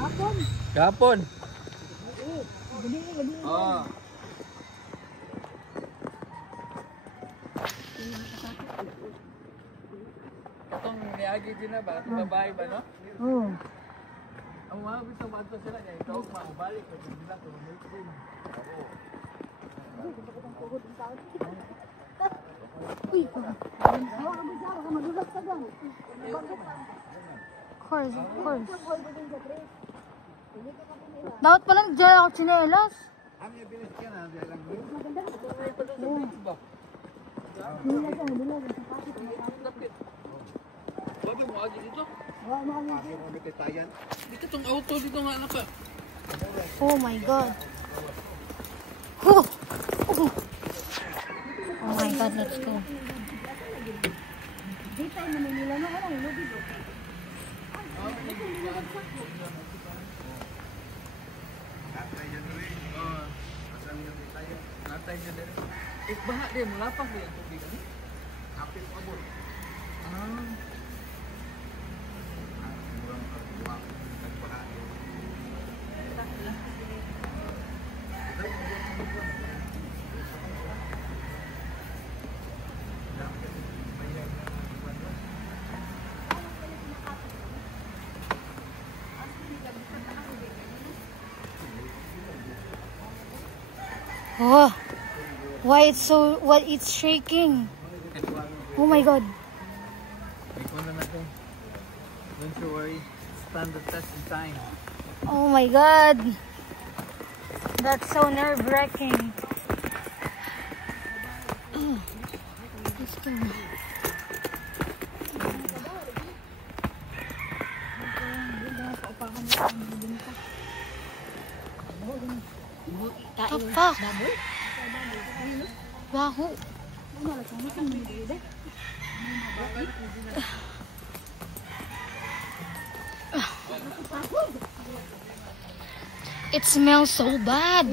Hapon. Gapon. Oh. Itong niyagi din na ba? Itong babae ba, no? Oo. Ang mga gusto mato sila niya, ikaw maubalik. Ito sila, tumalik din. Uy, madulas ka dyan. Of course, of course. Dapat pala nagdala ako tsinelas. Ami, bilis ka na. Bago mo agi dito? Dito itong auto dito nga anak ka. Oh my God. Oh. Oh my God, let's go. Dito ay Manila na ano, lobby do. Natay dyan din. Baha din, malapas din ang tubig. Kapit mo abot. Oh, why it's shaking? Oh my God. Don't you worry. Stand the test in time. Oh my God. That's so nerve-wracking. Let's go. The fuck? Baho. It smells so bad.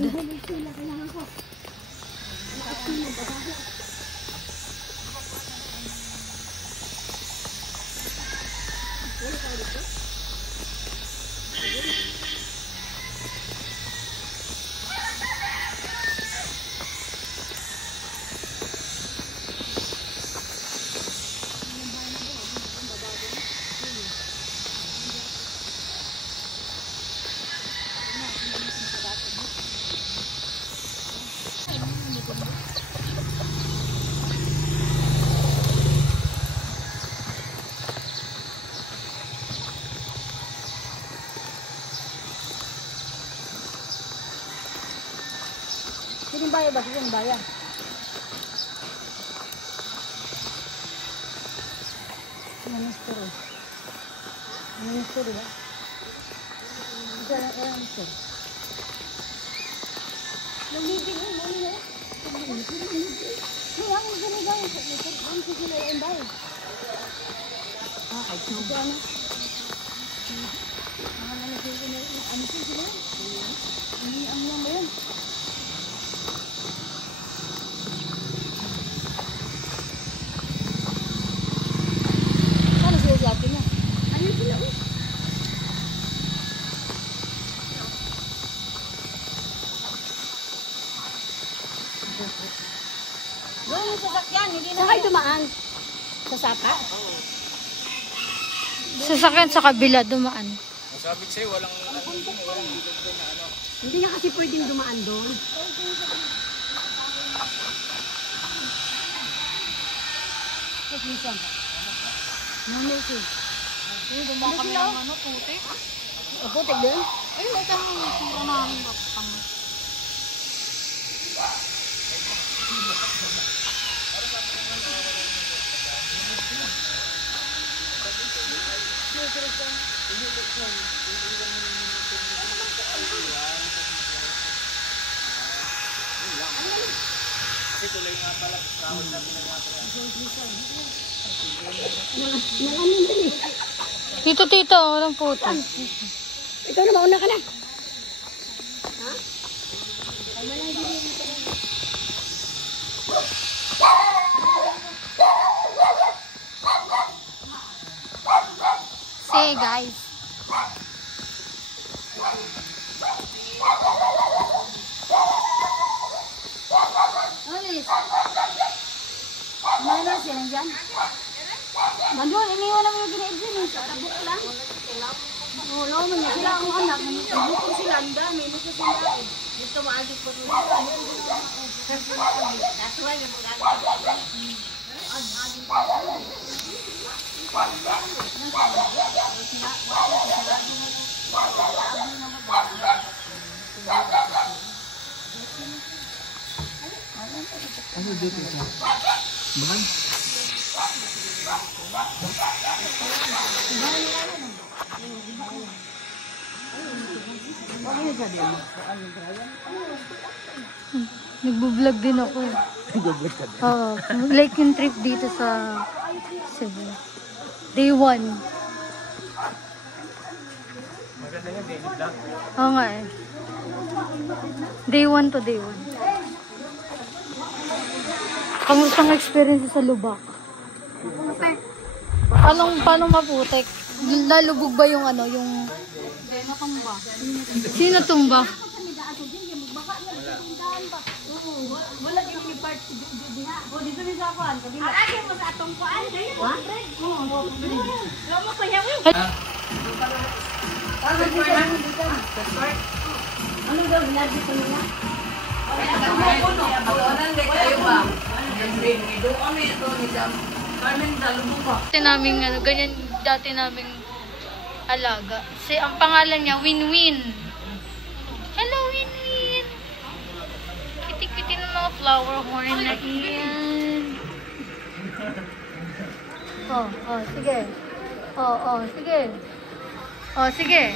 Sino bayar ba? Sino bayar? Ministro. Ministro ba? Ito lang ang ministro. Lumibig mo, mami na. May ang gano'n. Ang sila yung bayar. Ay, sino ba na? Ano sila? Ang yan ba yan? Yung sasakyan, hindi na kayo dumaan sa sapa? Sasakyan sa kabila dumaan. Sabi ko sa'yo, walang Hindi na kasi pwedeng dumaan doon. Dumaan kami ng ano, putik. Putik din? Ay, wala kang sura namin. tuloy nga pala. Tawag na pinagmataran. Tito, walang puto. Ikaw na, mauna ka na. Ha? stay, guys. Alis. Mana siya nandiyan? Nandun, iniwan naman yung ginaidin eh. Sa tabok lang. Wala man niya sila ang anak. Bukong sila, ang dami. Bukong sila eh. Gusto maagit po nila. That's why yung Ano dito siya? Bahan? Nagbo-vlog din ako. Nag-vlog ka din? Oo. Like yung trip dito sa Cebu. Day 1. Maganda nga daily vlog. Oo nga eh. Day 1 to day 1. Kamusta ang experience sa Lubak? Paano maputek? Nalubog ba yung ano, yung... Sino tumba? wala yung part o dito ni sa kuan kabila agi mo sa atong kuan ha wala mo pa yaw ano daw lagi ko nila Dati naming ano, ganyan dati naming alaga. Ang pangalan niya, Win-Win. Hello, Win-Win! Kiti-kiti ng mga flower horn na iyan. Sige. Sige. Sige.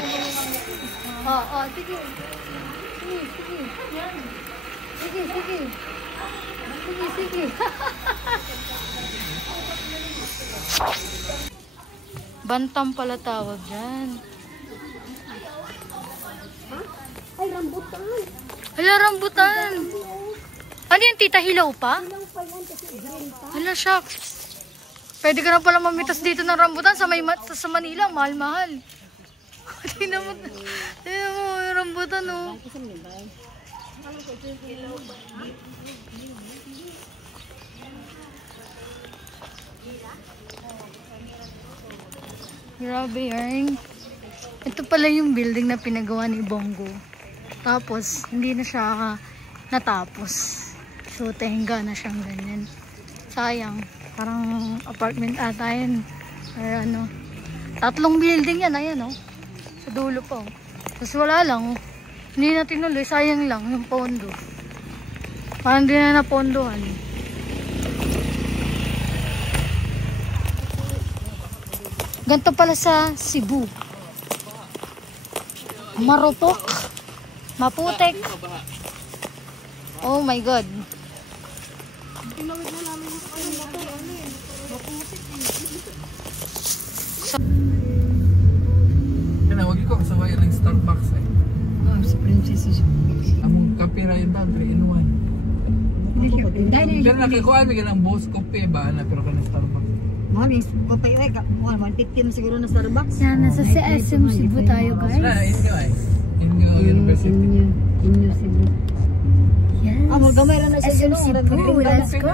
Sige. Sige. Bantam pala tawag dyan. Ay, rambutan. Hala, rambutan. Ano yan, tita? Hilaw pa? Hala, shucks. Pwede ka na pala mamitas dito ng rambutan sa Manila. Mahal-mahal. Tingnan mo yung rambutan, oh. Grabe yan. Ito pala yung building na pinagawa ni Bongo. Tapos, hindi na siya natapos. So, tenga na siyang ganyan. Sayang. Parang apartment ata yun. Or ano. 3 building yan. Ayan, oh. Sa dulo pa, oh. Tapos wala lang, oh. Hindi na tinuloy. Sayang lang yung pondo. Parang hindi na napondohan. Ganito pala sa Cebu. Marupok. Maputek. Oh my God. Kaya wag ko kasaway ng Starbucks eh. Sa princess. Ang kape ra yun ba? 3-in-1. Pero nakikuha bigyan ang boss kopi ba na pero ka ng Starbucks. Morning, papay ay 150 na siguro na Starbucks. Yan, nasa SM Cebu tayo, guys. Inyo University. Inyo Cebu. Yes. Magamay na siya SM Cebu. Let's go.